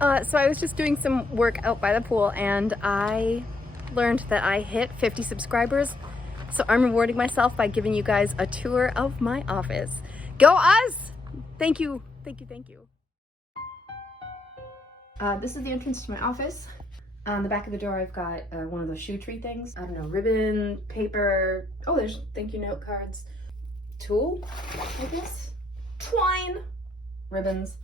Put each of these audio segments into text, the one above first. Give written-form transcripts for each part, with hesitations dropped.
So I was just doing some work out by the pool and I learned that I hit 50 subscribers. So I'm rewarding myself by giving you guys a tour of my office. Go us! Thank you, thank you, thank you. This is the entrance to my office. On the back of the door, I've got one of those shoe tree things. I don't know, ribbon, paper. Oh, there's thank you note cards. Tool, I guess. Twine, ribbons.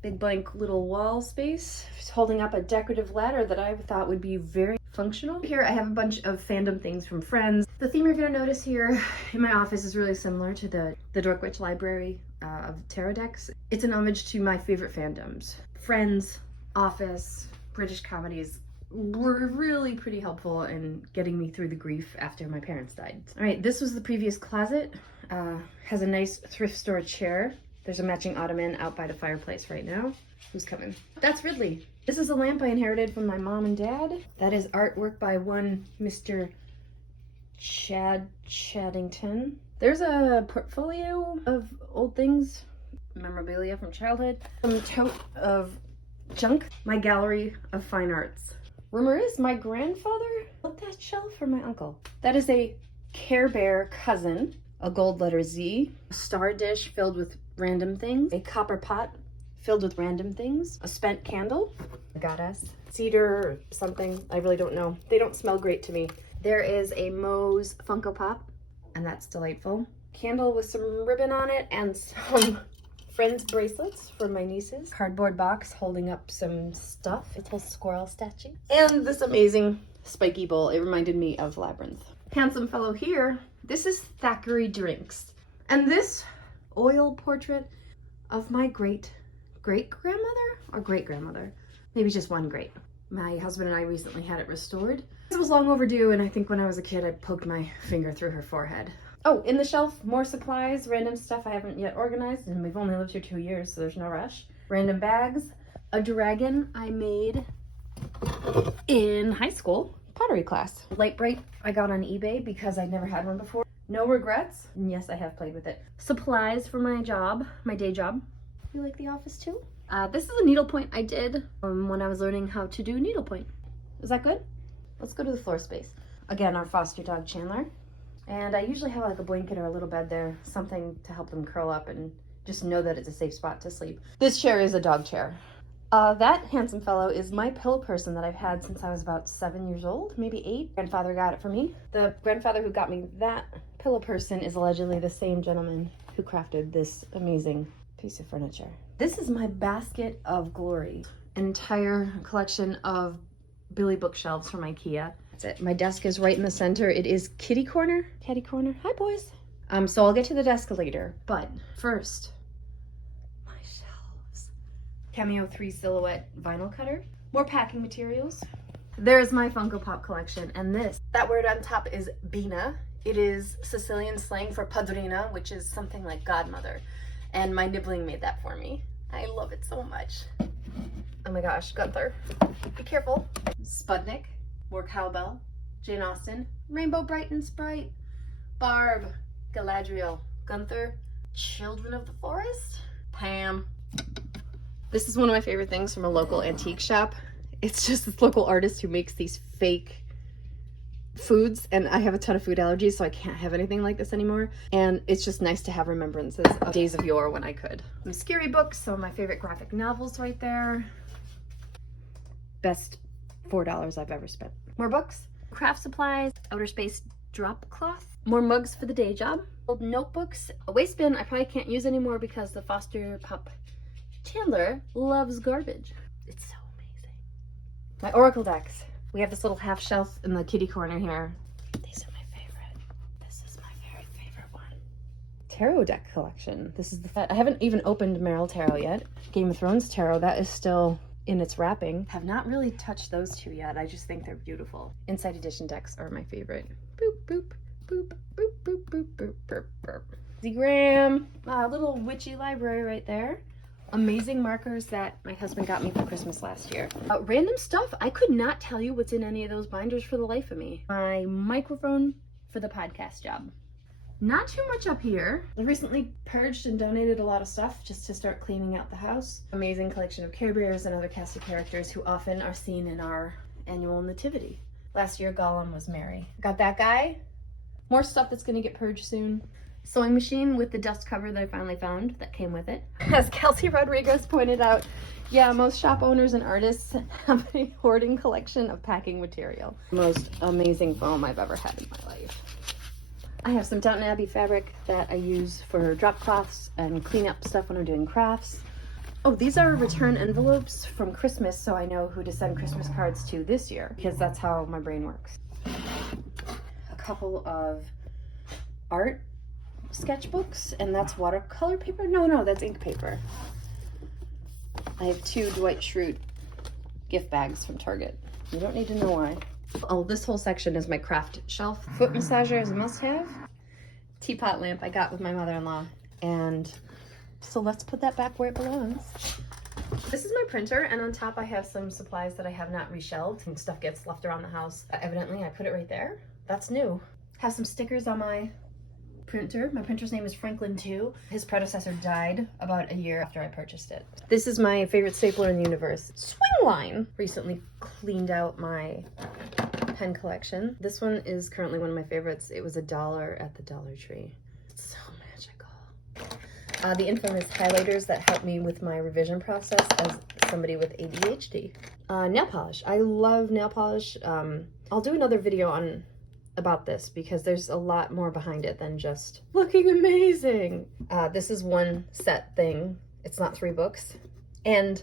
Big blank little wall space. It's holding up a decorative ladder that I thought would be very functional. Here I have a bunch of fandom things from Friends. The theme you're gonna notice here in my office is really similar to the Dorkwich Library of tarot decks. It's an homage to my favorite fandoms. Friends, Office, British comedies were really pretty helpful in getting me through the grief after my parents died. All right, this was the previous closet. Has a nice thrift store chair. There's a matching ottoman out by the fireplace right now. Who's coming? That's Ridley. This is a lamp I inherited from my mom and dad. That is artwork by one Mr. Chad Chaddington. There's a portfolio of old things, memorabilia from childhood. Some tote of junk. My gallery of fine arts. Rumor is my grandfather built that shelf for my uncle. That is a Care Bear cousin. A gold letter Z, a star dish filled with random things, a copper pot filled with random things, a spent candle, a goddess, cedar or something, I really don't know. They don't smell great to me. There is a Moe's Funko Pop, and that's delightful. Candle with some ribbon on it and some Friends bracelets for my nieces. Cardboard box holding up some stuff. Little squirrel statue. And this amazing spiky bowl. It reminded me of Labyrinth. Handsome fellow here. This is Thackeray Drinks. And this oil portrait of my great-great-grandmother or great-grandmother. Maybe just one great. My husband and I recently had it restored. It was long overdue, and I think when I was a kid, I poked my finger through her forehead. Oh, in the shelf, more supplies, random stuff I haven't yet organized, and we've only lived here 2 years, so there's no rush. Random bags, a dragon I made in high school. Pottery class. Light-Bright I got on eBay because I'd never had one before. No regrets. And yes, I have played with it. Supplies for my job, my day job. You like The Office too? This is a needlepoint I did when I was learning how to do needlepoint. Is that good? Let's go to the floor space. Again, our foster dog Chandler. And I usually have like a blanket or a little bed there, something to help them curl up and just know that it's a safe spot to sleep. This chair is a dog chair. That handsome fellow is my pillow person that I've had since I was about 7 years old, maybe 8. Grandfather got it for me. The grandfather who got me that pillow person is allegedly the same gentleman who crafted this amazing piece of furniture. This is my basket of glory. An entire collection of Billy bookshelves from IKEA. That's it. My desk is right in the center. It is kitty corner. Catty corner. Hi, boys. So I'll get to the desk later, but first, Cameo 3 silhouette vinyl cutter. More packing materials. There's my Funko Pop collection, and that word on top is Bina. It is Sicilian slang for padrina, which is something like godmother. And my nibbling made that for me. I love it so much. Oh my gosh, Gunther. Be careful. Sputnik, more cowbell. Jane Austen, Rainbow Bright and Sprite. Barb, Galadriel, Gunther, Children of the Forest. Pam. This is one of my favorite things from a local antique shop. It's just this local artist who makes these fake foods, and I have a ton of food allergies, so I can't have anything like this anymore. And it's just nice to have remembrances of days of yore when I could. Some scary books, some of my favorite graphic novels right there. Best $4 I've ever spent. More books, craft supplies, outer space drop cloth, more mugs for the day job, old notebooks, a waste bin I probably can't use anymore because the foster pup Chandler loves garbage. It's so amazing. My Oracle decks. We have this little half shelf in the kitty corner here. These are my favorite. This is my very favorite one. Tarot deck collection. This is I haven't even opened Meryl Tarot yet. Game of Thrones Tarot, that is still in its wrapping. Have not really touched those two yet. I just think they're beautiful. Inside Edition decks are my favorite. Boop, boop, boop, boop, boop, boop, boop, boop, boop. Z-Gram. A little witchy library right there. Amazing markers that my husband got me for Christmas last year. Random stuff. I could not tell you what's in any of those binders for the life of me. My microphone for the podcast job. Not too much up here. I recently purged and donated a lot of stuff just to start cleaning out the house. Amazing collection of Care Bears and other cast of characters who often are seen in our annual nativity. Last year, Gollum was Mary. Got that guy. More stuff that's gonna get purged soon. Sewing machine with the dust cover that I finally found that came with it. As Kelsey Rodriguez pointed out, yeah, most shop owners and artists have a hoarding collection of packing material. Most amazing foam I've ever had in my life. I have some Downton Abbey fabric that I use for drop cloths and clean up stuff when I'm doing crafts. Oh, these are return envelopes from Christmas, so I know who to send Christmas cards to this year, because that's how my brain works. A couple of art sketchbooks, and that's watercolor paper? No, that's ink paper. I have 2 Dwight Schrute gift bags from Target. You don't need to know why. Oh, this whole section is my craft shelf. Foot massager is a must-have. Teapot lamp I got with my mother-in-law. And so let's put that back where it belongs. This is my printer, and on top I have some supplies that I have not reshelved, and stuff gets left around the house. Evidently, I put it right there. That's new. Have some stickers on my printer. My printer's name is Franklin 2. His predecessor died about a year after I purchased it. This is my favorite stapler in the universe. Swingline! Recently cleaned out my pen collection. This one is currently one of my favorites. It was $1 at the Dollar Tree. It's so magical. The infamous highlighters that help me with my revision process as somebody with ADHD. Nail polish. I love nail polish. I'll do another video about this because there's a lot more behind it than just looking amazing. This is one set thing. It's not 3 books. And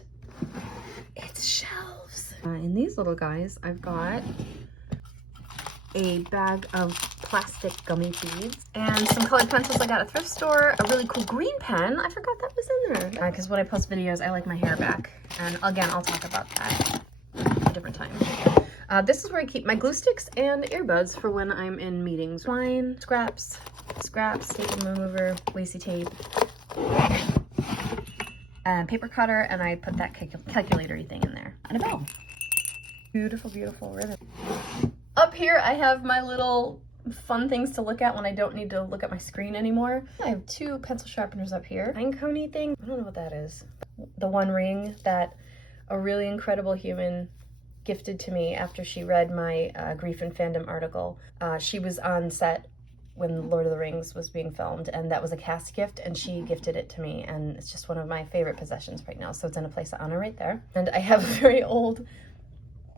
it's shelves. In these little guys, I've got a bag of plastic gummy beads and some colored pencils I got at a thrift store, a really cool green pen. I forgot that was in there. Because when I post videos, I like my hair back. And again, I'll talk about that a different time. This is where I keep my glue sticks and earbuds for when I'm in meetings. Twine, scraps, staple remover, lacy tape, and paper cutter, and I put that calculator-y thing in there. And a bow. Beautiful, beautiful ribbon. Up here, I have my little fun things to look at when I don't need to look at my screen anymore. I have 2 pencil sharpeners up here. Pine coney thing, I don't know what that is. The one ring that a really incredible human gifted to me after she read my Grief and Fandom article. She was on set when Lord of the Rings was being filmed, and that was a cast gift, and she gifted it to me, and it's just one of my favorite possessions right now, so it's in a place of honor right there. And I have a very old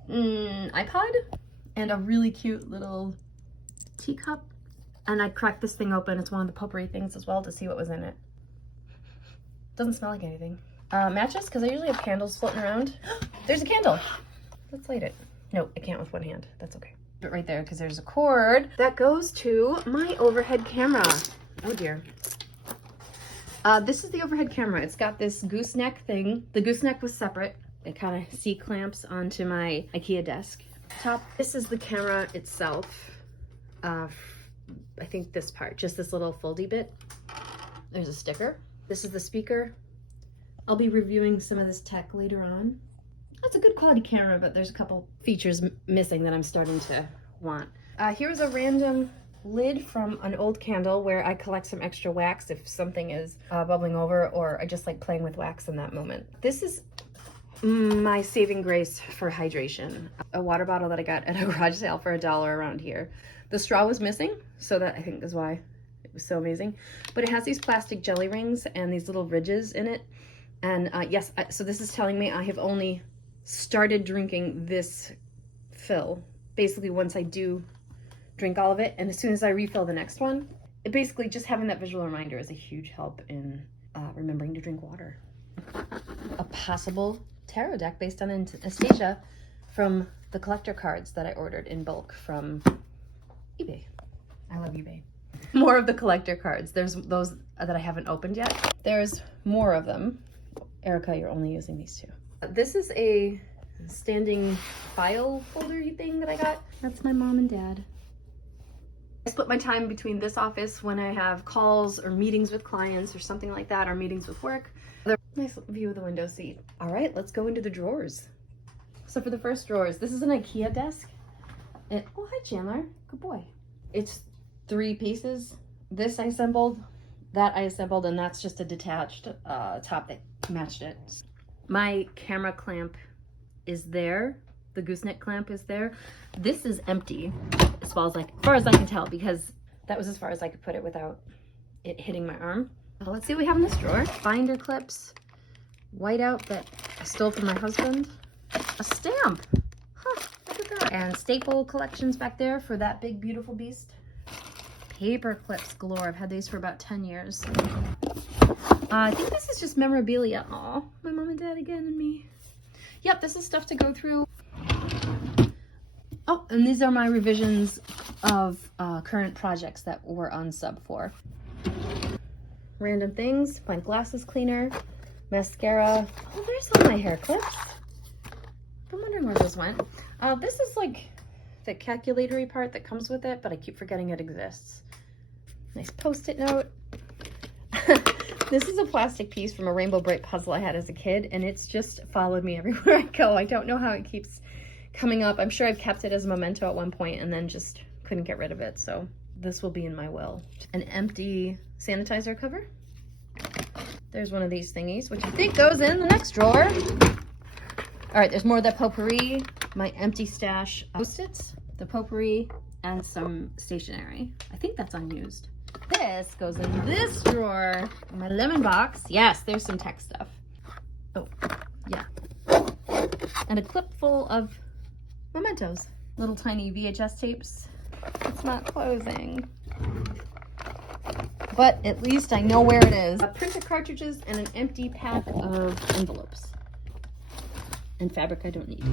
iPod and a really cute little teacup, and I cracked this thing open. It's one of the potpourri things as well to see what was in it. Doesn't smell like anything. Matches, because I usually have candles floating around. There's a candle. Let's light it. No, I can't with one hand. That's okay. But right there, because there's a cord that goes to my overhead camera. Oh dear. This is the overhead camera. It's got this gooseneck thing. The gooseneck was separate. It kind of C-clamps onto my IKEA desk. Top. This is the camera itself. I think this part, just this little foldy bit. There's a sticker. This is the speaker. I'll be reviewing some of this tech later on. That's a good quality camera, but there's a couple features missing that I'm starting to want. Here's a random lid from an old candle where I collect some extra wax if something is bubbling over, or I just like playing with wax in that moment. This is my saving grace for hydration. A water bottle that I got at a garage sale for $1 around here. The straw was missing, so that I think is why it was so amazing. But it has these plastic jelly rings and these little ridges in it. And yes, so this is telling me I have only started drinking this fill. Basically, once I do drink all of it, and as soon as I refill the next one, it basically just having that visual reminder is a huge help in remembering to drink water. A possible tarot deck based on Anastasia from the collector cards that I ordered in bulk from eBay. I love eBay. More of the collector cards. There's those that I haven't opened yet. There's more of them. Erica, you're only using these 2. This is a standing file folder thing that I got. That's my mom and dad. I split my time between this office when I have calls or meetings with clients or something like that, or meetings with work. Nice view of the window seat. All right, let's go into the drawers. So for the first drawers, this is an IKEA desk. Oh, hi Chandler, good boy. It's 3 pieces, This I assembled, that I assembled, and that's just a detached top that matched it. My camera clamp is there. The gooseneck clamp is there. This is empty as far as I can tell, because that was as far as I could put it without it hitting my arm. Let's see what we have in this drawer. Binder clips, whiteout that I stole from my husband, a stamp. Huh, look at that. And staple collections back there for that big, beautiful beast. Paper clips galore. I've had these for about 10 years. I think this is just memorabilia. Aw, my mom and dad again and me. Yep, this is stuff to go through. Oh, and these are my revisions of current projects that we're on sub for. Random things, my glasses cleaner, mascara. Oh, there's all my hair clips. I'm wondering where those went. This is like the calculatory part that comes with it, but I keep forgetting it exists. Nice post-it note. This is a plastic piece from a Rainbow Bright puzzle I had as a kid, and it's just followed me everywhere I go. I don't know how it keeps coming up. I'm sure I've kept it as a memento at one point and then just couldn't get rid of it, so this will be in my will. An empty sanitizer cover. There's one of these thingies, which I think goes in the next drawer. All right, there's more of that potpourri, my empty stash Post-its, the potpourri, and some stationery. I think that's unused. This goes in this drawer, my lemon box. Yes, there's some tech stuff. Oh, yeah. And a clip full of mementos. Little tiny VHS tapes. It's not closing. But at least I know where it is. Printer cartridges and an empty pack of envelopes. And fabric I don't need.